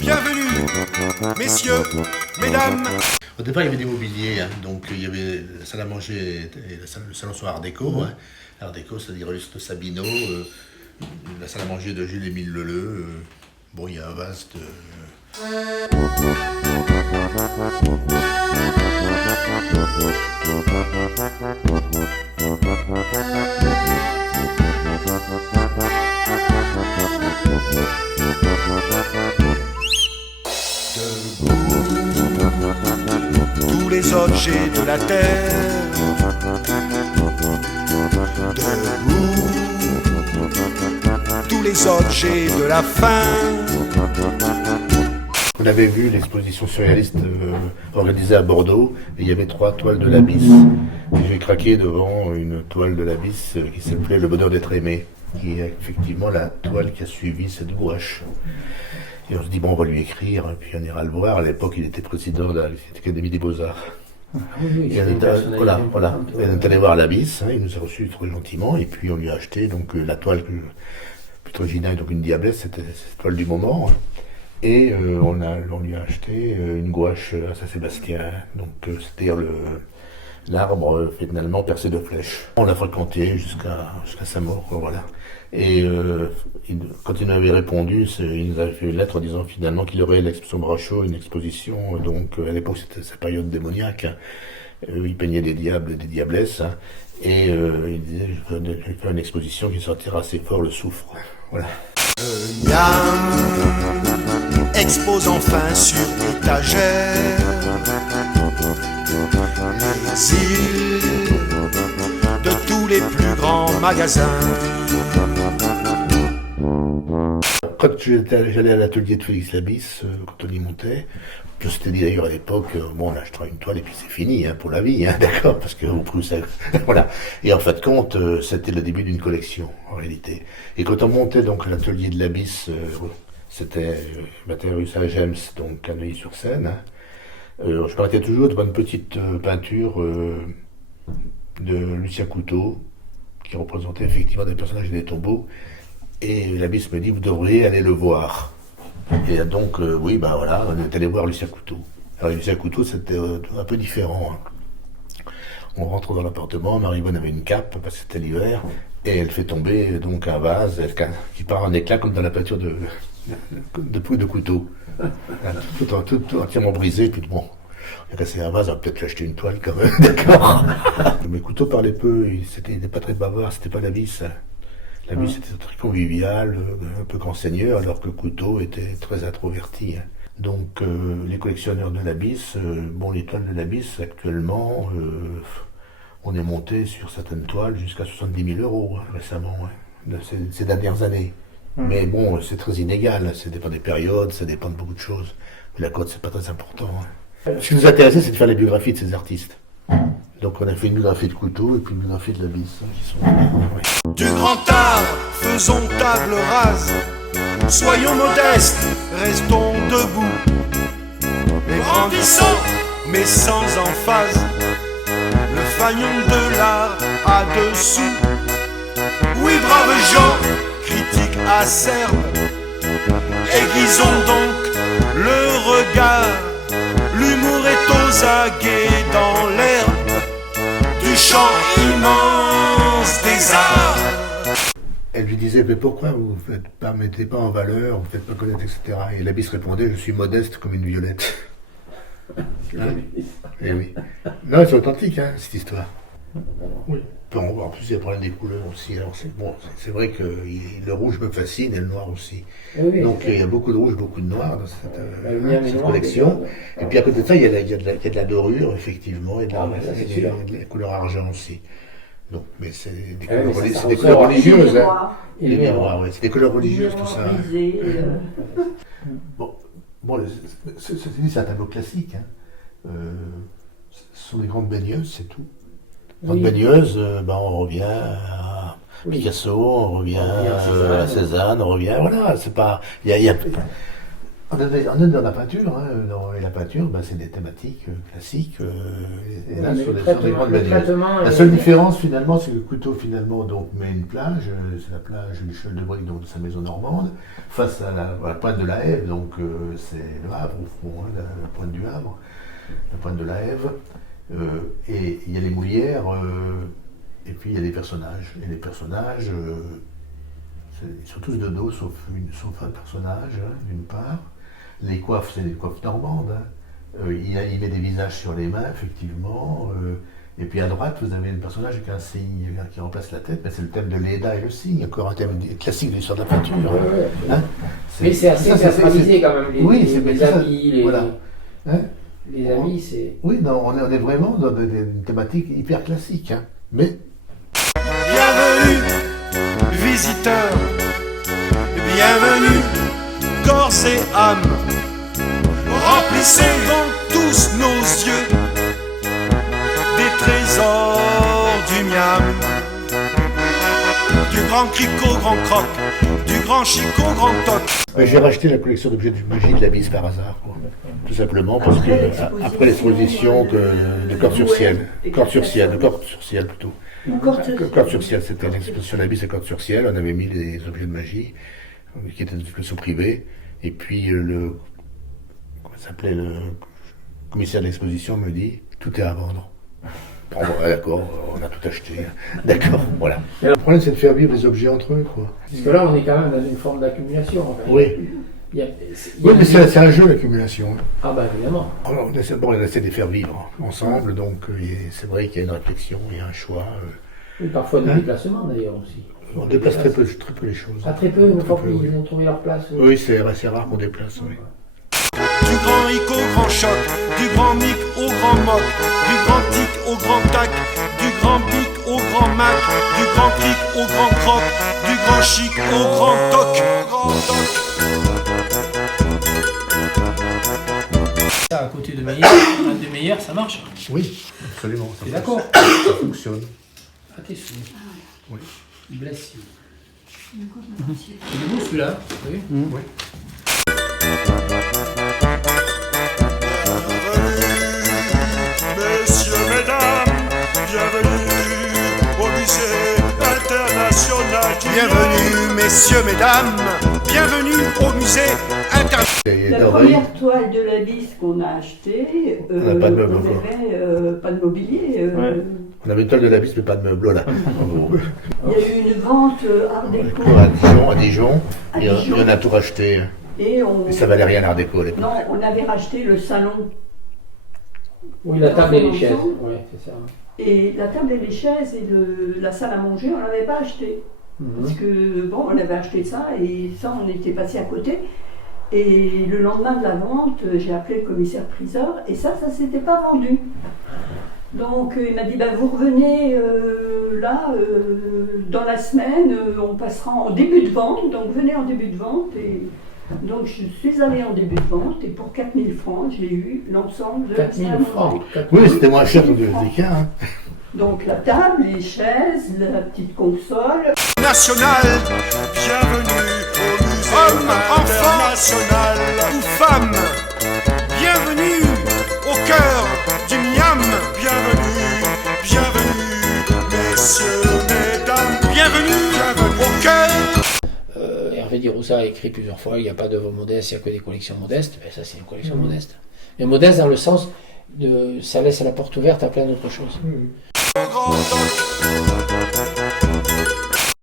Bienvenue, messieurs, mesdames. Au départ, il y avait des mobiliers, hein, donc il y avait la salle à manger et le salon sur Art déco. Hein. Art déco, c'est-à-dire Auguste Sabino, la salle à manger de Jules-Émile Leleu. Bon, il y a un vase de... Tous les objets de la terre, debout, tous les objets de la faim. On avait vu l'exposition surréaliste organisée à Bordeaux, et il y avait 3 toiles de l'Abysse. Et j'ai craqué devant une toile de l'Abysse qui s'appelait Le bonheur d'être aimé, qui est effectivement la toile qui a suivi cette gouache. Et on se dit, bon, on va lui écrire, et puis on ira le voir. À l'époque, il était président de l'Académie des Beaux-Arts. Et on est allé voir l'Abysse, hein, il nous a reçus très gentiment, et puis on lui a acheté donc, la toile plutôt originale, donc une diablesse, c'était cette toile du moment. Et on lui a acheté une gouache à Saint-Sébastien, donc c'est-à-dire l'arbre finalement percé de flèches. On l'a fréquenté jusqu'à sa mort, voilà. Et quand il m'avait répondu, il nous avait fait une lettre en disant finalement qu'il aurait l'exposition Brachot, une exposition, donc à l'époque c'était sa période démoniaque, il peignait des diables et des diablesses, hein, et il disait je vais faire une exposition qui sortira assez fort le soufre, voilà. Miam expose enfin sur étagère les îles de tous les plus grands magasins. Quand j'allais à l'atelier de Félix Labisse, quand on y montait, je s'était dit d'ailleurs à l'époque, bon, on achètera une toile et puis c'est fini hein, pour la vie, hein, d'accord, parce que au plus ça, voilà. Et en fait de compte, c'était le début d'une collection en réalité. Et quand on montait donc à l'atelier de Labisse, c'était rue Saint-James, donc à Neuilly-sur-Seine. Hein, je parlais toujours de bonne petite peinture de Lucien Couteau, qui représentait effectivement des personnages et des tombeaux. Et l'Abysse me dit, vous devriez aller le voir. Et donc, oui, ben voilà, on est allé voir Lucien Couteau. Alors, Lucien Couteau, c'était un peu différent. Hein. On rentre dans l'appartement, Marie-Bonne avait une cape, parce que c'était l'hiver, et elle fait tomber donc un vase qui part en éclat comme dans la peinture de Couteau. Tout entièrement brisé, puis bon, il a cassé un vase, on va peut-être lui acheter une toile quand même, d'accord. Mais Couteau parlait peu, il n'était pas très bavard, c'était pas l'Abysse. Hein. L'Abysse était très convivial, un peu grand seigneur, alors que Couteau était très introverti. Hein. Donc les collectionneurs de l'Abysse, bon les toiles de l'Abysse actuellement, on est monté sur certaines toiles jusqu'à 70 000 € hein, récemment, hein, ces dernières années. Mais bon, c'est très inégal, ça dépend des périodes, ça dépend de beaucoup de choses. Mais la cote, c'est pas très important. Hein. Ce qui nous intéressait, c'est de faire les biographies de ces artistes. Donc on a fait une biographie de Couteau et puis une biographie de l'Abysse. Hein, qui sont... ouais. Du grand art, faisons table rase. Soyons modestes, restons debout. Grandissons, mais sans emphase. Le fanion de l'art à dessous. Oui, braves gens, critiques acerbes. Aiguisons donc le regard. L'humour est aux aguets dans l'herbe du champ immense des arts. Elle lui disait, mais pourquoi vous ne mettez pas en valeur, vous ne faites pas connaître, etc. Et l'Abysse répondait, je suis modeste comme une violette. Hein? Et oui. Non, c'est authentique, hein, cette histoire. Oui. En plus, il y a le problème des couleurs aussi. Alors, c'est vrai que le rouge me fascine et le noir aussi. Oui, donc, il y a beaucoup de rouge, beaucoup de noir dans cette collection. Et puis, à côté de ça, il y a de la dorure, effectivement, et de la couleur argent aussi. Donc, mais c'est des couleurs religieuses. Hein. Les miroirs, oui. C'est des couleurs religieuses, tout ça. Bon, c'est un tableau classique. Hein. Ce sont des grandes baigneuses, c'est tout. Grande baigneuse, on revient à Picasso, on revient à Cézanne, on revient, voilà, c'est pas... On est dans la peinture, hein, et la peinture, ben, c'est des thématiques classiques. Et là, sur des grandes manières. La seule différence, finalement, c'est que le couteau, finalement, donc, met une plage, c'est la plage Michel Debré, donc, de sa maison normande, face à la pointe de la Hève, donc c'est le Havre, au fond, hein, la pointe du Havre, la pointe de la Hève. Et il y a les moulières, et puis il y a des personnages. Et les personnages, ils sont tous de dos, sauf un personnage, hein, d'une part. Les coiffes, c'est des coiffes normandes. Hein. Il met des visages sur les mains, effectivement. Et puis à droite, vous avez un personnage avec un signe qui remplace la tête. C'est le thème de Léda et le cygne, encore un thème classique de l'histoire de la peinture. Hein. Mais c'est assez personnalisé quand même, les habits, voilà. Hein. Les habits, c'est... Oui, non, on est vraiment dans des thématiques hyper classiques. Hein. Mais... Bienvenue, visiteurs, bienvenue, corps et âme. Remplissez dans tous nos yeux des trésors du miam. Du grand cric au grand croc, du grand chic au grand toc. J'ai racheté la collection d'objets de magie de la Bise par hasard, quoi. Tout simplement parce que après l'exposition de Cordes-sur-Ciel, Cordes-sur-Ciel plutôt. Cordes-sur-Ciel, c'était l'exposition de la Bise à Cordes-sur-Ciel, on avait mis des objets de magie qui étaient de collection privée, et puis le commissaire de l'exposition me dit tout est à vendre. Bon, d'accord, on a tout acheté. D'accord, voilà. Le problème, c'est de faire vivre les objets entre eux, quoi. Parce que là, on est quand même dans une forme d'accumulation. En fait. Oui. Oui, mais c'est un jeu, l'accumulation. Ah bah évidemment. Alors, on essaie de les faire vivre ensemble, donc c'est vrai qu'il y a une réflexion, il y a un choix. Oui, parfois des déplacements d'ailleurs aussi. On déplace très peu les choses. Ah, très peu, une fois qu'ils ont trouvé leur place. Oui, c'est rare qu'on déplace, oui. Du grand hic au grand choc, du grand mic au grand moc, du grand tic au grand tac, du grand bic au grand mac, du grand cric au grand croc, du grand chic au grand toc. À côté de Meyer, un de Meyer, ça marche. Oui, absolument. T'es d'accord? Ça fonctionne. Ah, t'es sous. Oui. Il blesse. Il est beau celui-là, t'as vu? Oui. Messieurs, mesdames, bienvenue au musée international. Bienvenue, messieurs, mesdames, bienvenue au musée international. La première toile de la Bise qu'on a achetée, on n'avait pas de meubles on n'avait pas de mobilier. On avait une toile de la Bise, mais pas de meubles, là. Il y a eu une vente art déco. À Dijon, et on a tout racheté. Et ça valait rien art déco à l'époque. Non, on avait racheté le salon. Oui, la table et les chaises. Oui, c'est ça. Et la table et les chaises et la salle à manger, on ne l'avait pas acheté. Parce que, bon, on avait acheté ça et ça, on était passé à côté. Et le lendemain de la vente, j'ai appelé le commissaire-priseur et ça ne s'était pas vendu. Donc il m'a dit, bah, vous revenez dans la semaine, on passera en début de vente, donc venez en début de vente. Et donc je suis allée en début de vente et pour 4 000 francs, j'ai eu l'ensemble de 4 000 francs. Oui, c'était moins cher que de Zeka. Hein. Donc la table, les chaises, la petite console. National, bienvenue au musée international ou femme, bienvenue au cœur du miam, bienvenue, messieurs, mesdames, bienvenue au cœur. Hervé Diroussa a écrit plusieurs fois, il n'y a pas d'œuvre modeste, il n'y a que des collections modestes. Mais ça, c'est une collection modeste. Mais modeste dans le sens de ça laisse la porte ouverte à plein d'autres choses. Grand